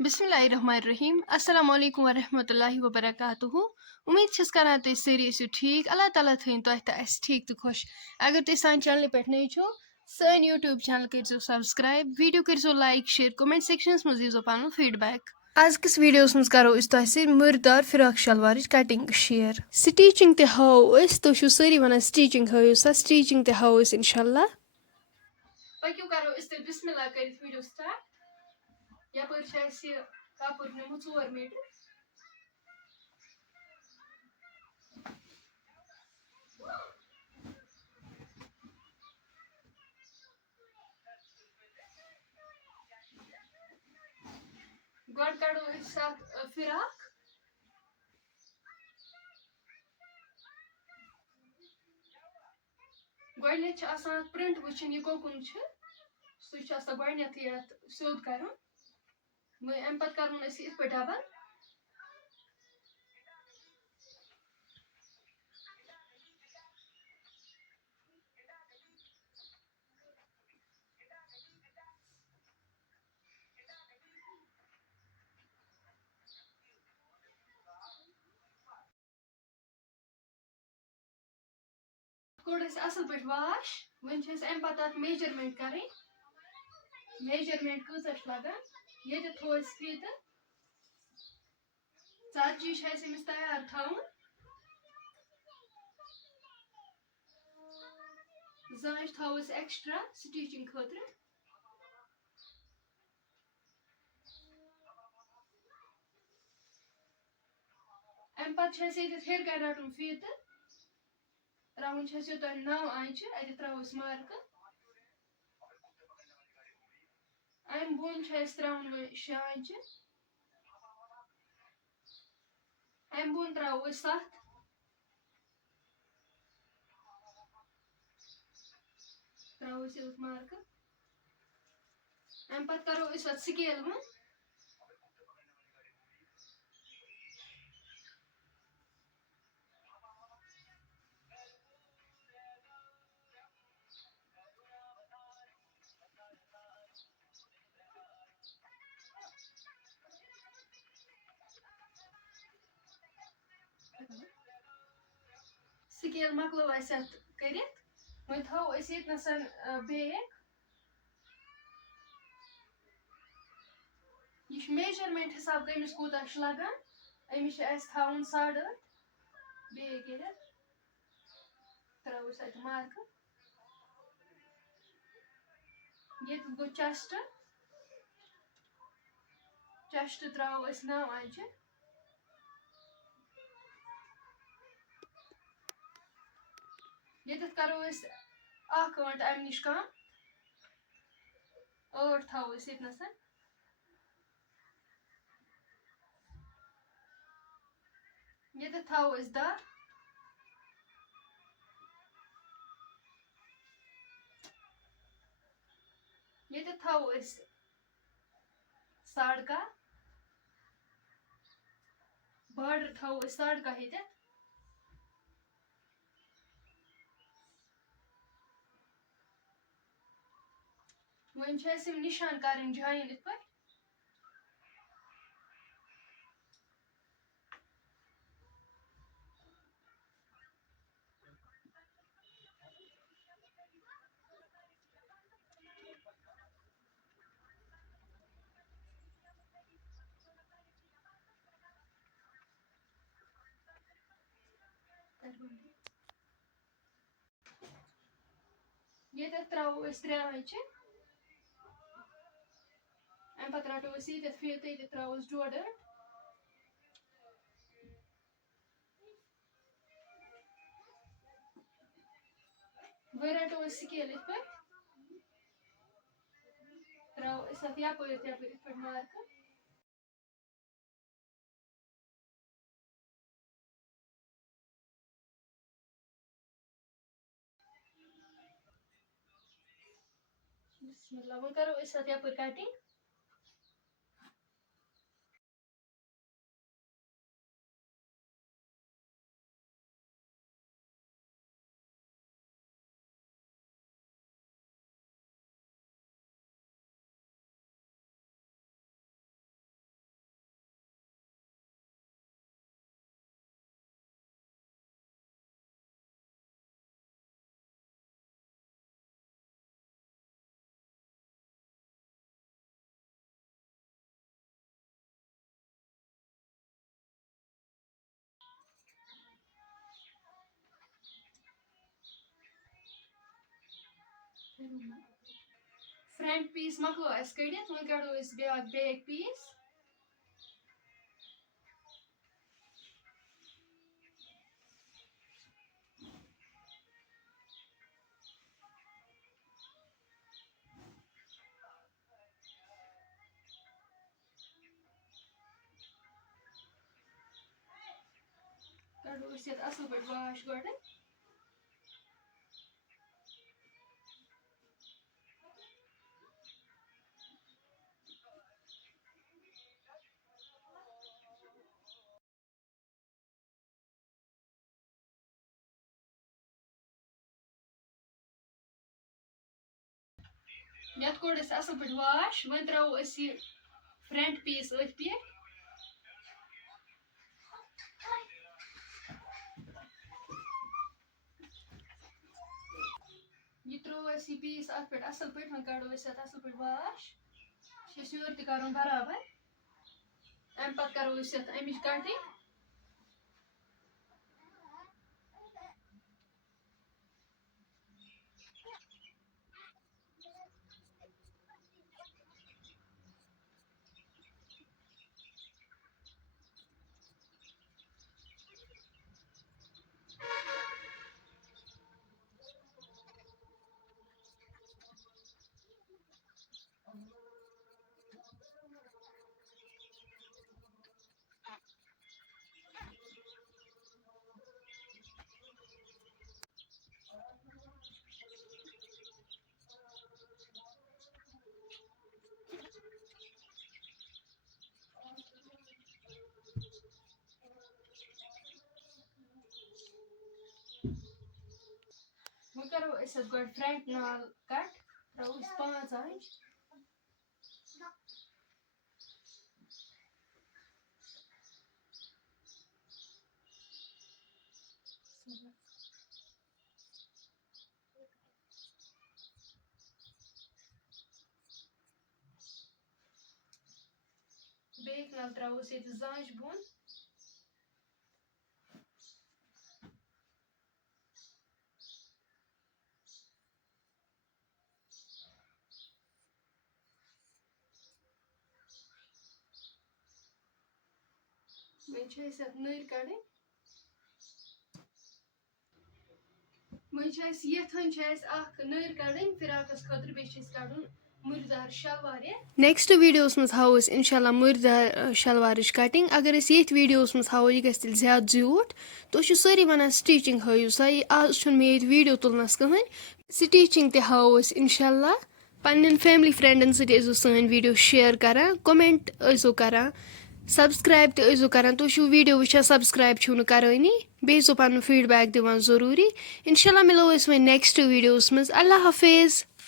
बिस्मिल्लाहिर्रहमानिर्रहीम अस्सलाम वालेकुम वरहमतुल्लाहि वबरकातुहू उम्मीद छस करान तुम सारी ٲسِو ठीक अल्लाह ताला थैन तुह तो अस ठीक तो खुश अगर तुम सान चैनल पे नई छो सन यूट्यूब चैनल करो सब्सक्राइब वीडियो करो लाइक शेयर कमेंट सेक्शनस मज दीजो पन फीडबैक आज किस वीडियोस मज करो तुह मुर्दार फिराक शलवार कटिंग शेयर स्टिचिंग ते हाओ तुम सारी वन स्टिचिंग हाओ सा स्टिचिंग ते हाओ इंशाल्लाह पक्यू करो बिस्मिल्लाह कर वीडियो स्टार्ट यपर कपर निमु 4 मीटर गड कड़ो फिराक गडनेथ प्रिंट वुचन यह कोकुन सह गडनेथ ये सोद कर अम पे कर इत पे डबल कोड़ असल पे वाश वन अम पे मेजरमेंट कर मेजरमेंट कूच लगान ये थो फीत ची अमिस तैयार थवन जांच थो एक्स्ट्रा स्टिचिंग खतर अम पे हेर कर रटन फीत त्रावन योत 9 आंच अत त्रोस मार्क अम बोन त्रावन 6 आंच अम बोन त्रो 7 त्रोस योत मार्क अम पे करो स्केल मन स्केल मकलो कर वो थो ये बैग यह मेजरमेंट हिसाब कमिस कूता लगान अमिस थवन 8.5 बैग कर त्रोस अत मार्क ये गो चेस्ट चेस्ट त्रो 9 आंच ये करो 1 आंट अम नश कम 8 थो ये थो 10 ये थो 1.5 बॉर्डर थो 1.5 ये वन निशान कर जाइन इत पे ये त्रो 3 आंच अम पे रटो ये फीत ये त्रोस 1.5 वो रटो स्केल इत पे त्रो यपर इत पे मार्क बिस्मिल्लाह वो करो यपर कटिंग फ्रंट पीस मकलो अस कड़ित वो कड़ो अस बैक पीस कड़ो अस असल पे वाश गड ये कोड़ अस असल पे वाश वन त्रो अस ये फ्रंट पीस अथ पे ये त्रो अस ये पीस अत पे असल पे वन कड़ो अस असल पे वाश योर त कर बराबर अम पत करो अस अमिच कटिंग वो करो अस गड फ्रंट नाल कट त्रो 5 इंच बेक नाल त्रो अस जांच बुन नर कड़ वन नर कड़ फिराकस खतर बे कड़ मुरदार शलवार नेक्स्ट वीडियोस मज हाओ इंशाल्लाह मुरदार शलवार कटिंग अगर ये वीडियोस मज हाओ यह गि ज्यादा ज्यूट तो सारी वन स्टिचिंग हाओ सा आज मे वीडियो तुलनस कहें स्टिचिंग ते हाओ इंशाल्लाह पन्न फैमिली फ्रेंडन सो सन वीडियो शेयर करान कमेंट करान सब्सक्राइब तो करान तुम वीडियो वुचान सब्सक्राइब छू करानी बेसो पन फीडबैक दिवान जरूरी इंशाल्लाह मिलो वो नेक्स्ट वीडियोस मज अल्लाह हाफिज।